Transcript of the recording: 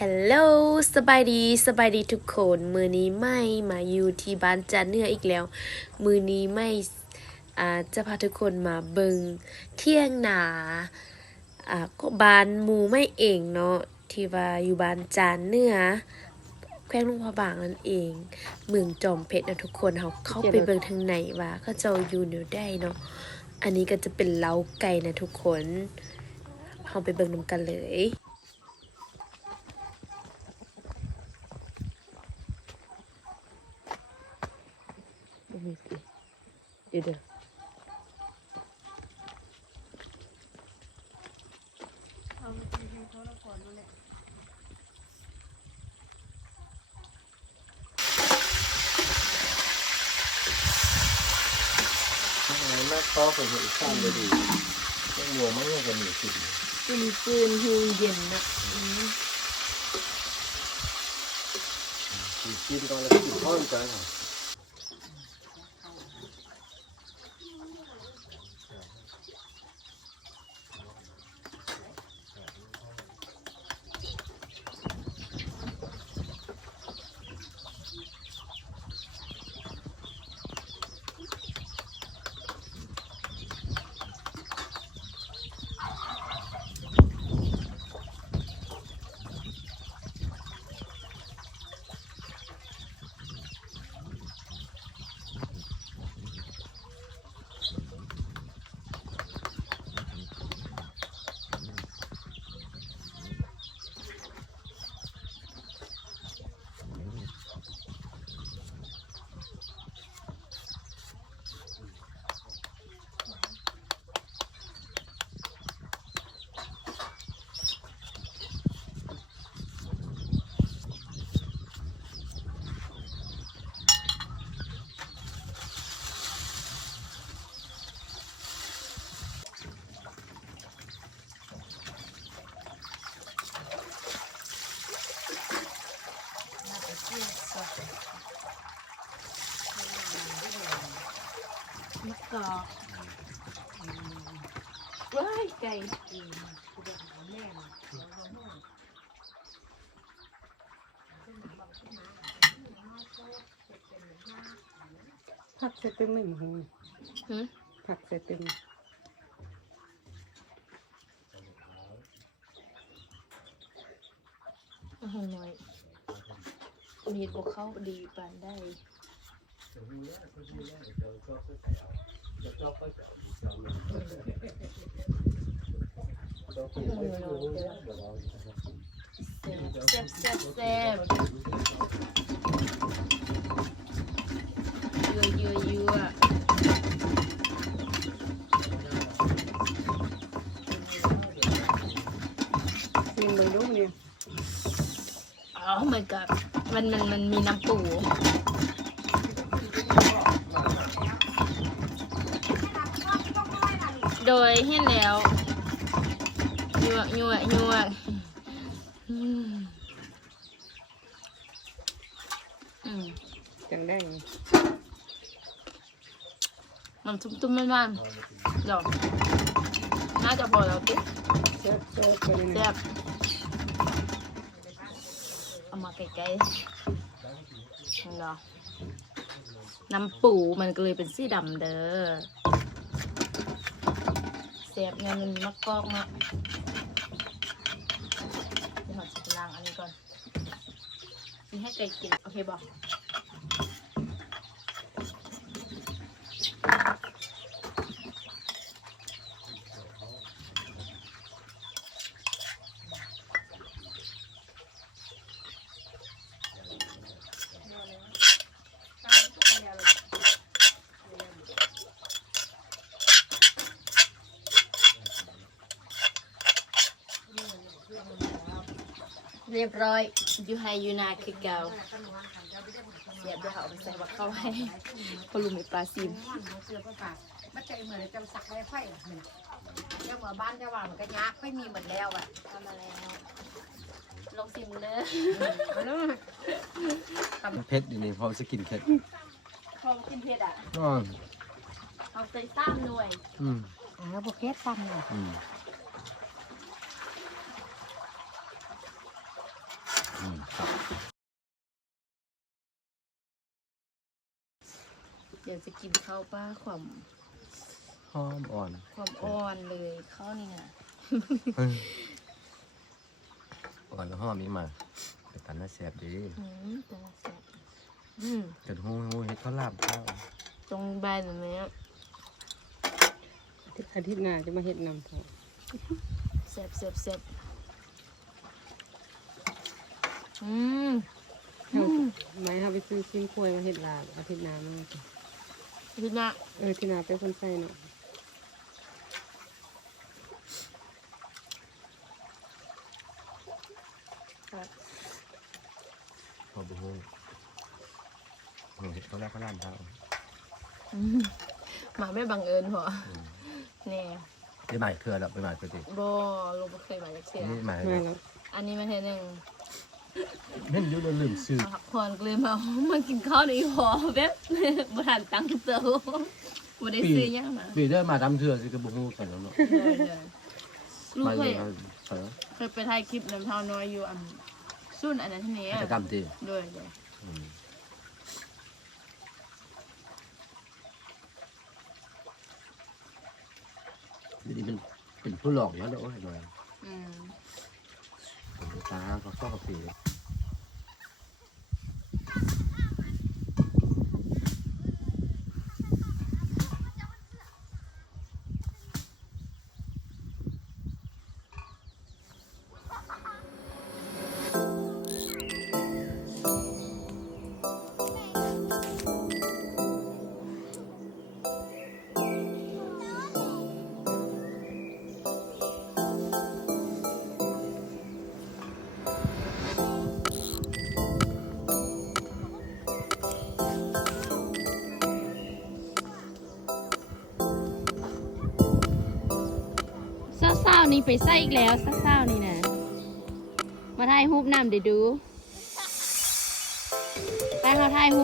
ฮัลโหลสบายดีสบายดีทุกคน มือนี้ไม่มาอยู่ที่บ้านจันเนื้ออีกแล้ว มือนี้ไม่อ่าจะพาทุกคนมาเบิงเที่ยงนาอ่าก็บ้านมูไม่เองเนาะที่ว่าอยู่บ้านจานเนื้อแขวงลุงพะบางนั่นเอง เมืองจอมเพชรนะทุกคนเขาเข้าไปเบิงทางไหนว่าก็จะอยู่เนียวได้เนาะอันนี้ก็จะเป็นเล้าไก่นะทุกคนเราไปเบิงนำกันเลย เดี๋ยวเดี๋ยวแม่ก็เป็นอีกข้างเลยดียังมัวไม่ยังกันหนีสิปืนปืนฮูเย็นนะอืมสีกินตอนแล้วกินข้าวกันค่ะ กอกว้ายไก่ผักเสร็จเต็มหนึ่งหูหืมผักเสร็จเต็มอื้อหือน้อยมีบวเข้าดีปานได้ แซ่บแซ่บแซ่บเยอะเยอะเยอะกินเบอร์ลูกเนี่ยอ๋อ my god มันมันมันมีน้ำปู โดยเห็นแล้วยวกยวกยวกอืมอืมจังได้มันตุ้มๆมันๆเดี๋ยวน่าจะพอแล้วติ๊เซ่บเซ่บไปเลยแซ่นะบเอามาใกล้ๆเนาะน้ำปูมันก็เลยเป็นสีดำเด้อ แซ่บเนี่ยมันมีมะกอกมากเดี๋ยวเราจะไปล้างอันนี้ก่อนมีให้ไก่กิน โอเคบอก เรียบร้อยอยู่ให้อยู่นาคือเก่าเสียบเดี๋ยวเอาไปใส่บักเข้าให้พอลุงมีปลาซิมเสื้อผ้าฝากมันใจเหมือนจำสักไว้ไฟหรอกมันเจ้าหัวบ้านเจ้าว่ามันก็ยากไม่มีเหมือนแล้วอะทำมาแล้วลองซิมเลยเพชรอยู่นี่พอจะกินเพชรพอกินเผ็ดอะอ๋อเอาใส่ซ้ำหน่วย อืมอ่าบุกเก็ตตั้งเลย อืมอืมครับเดี๋ยวจะกินข้าวป้าความหอมอ่อน ความอ่อนเลยข้าวนี่นะอ่อนแล้วหอมอีกมาเป็นตันน่าแซ่บดีอืมแต่ละแซ่บอืมจนหูหูเฮ็ดข้าวลาบข้าวตรงใบหน่อยไหมอะอาทิตย์หน้าจะมาเฮ็ดนำพอแซ่บแซ่บแซ่บ อืมเฮาไม้เฮาไปซื้อชิ้นควยมาเฮ็ดลาบอาทิตย์หน้ามาพี่นะเออที่นาเป็นคนใส่เนาะพอบุหูหูเฮ็ดข้าวลาบข้าวลาบข้าวอืมมาไม่บังเอิญพอแน่ไปใหม่เพื่อแล้วไปใหม่เพื่อติบ่ลงบ่เคยมาจากเสีย นี่ใหม่มาแล้วอันนี้มาเทอหนึ่ง เม่นอยุ่ลืมซื้อมาพักผ่อนก็เลยมามากินข้าวในหอแบบบ่ทันตั้งเตาบ่ได้ซื้อหยังมาปีเดอร์มาทำเถื่อสิกระบุหูกันแล้วเนาะลูกมาเคเลยยเอาเสือเคยไปถ่ายคลิปน้ำเท่าน้อยอยู่อันซุ่นอันนั้นที่นี้กิจกรรมที่ด้วยเลยอืมเดี๋ยวนี้มันเป็นผู้หลอกอยู่แล้วโอ้ยหน่อยอืม ตาเขาชอบก เศร้านี่ไปใส่อีกแล้วเศร้าๆนี่นะมาถ่ายรูปนำเดี๋ยวดูไปเขาถ่ายรูป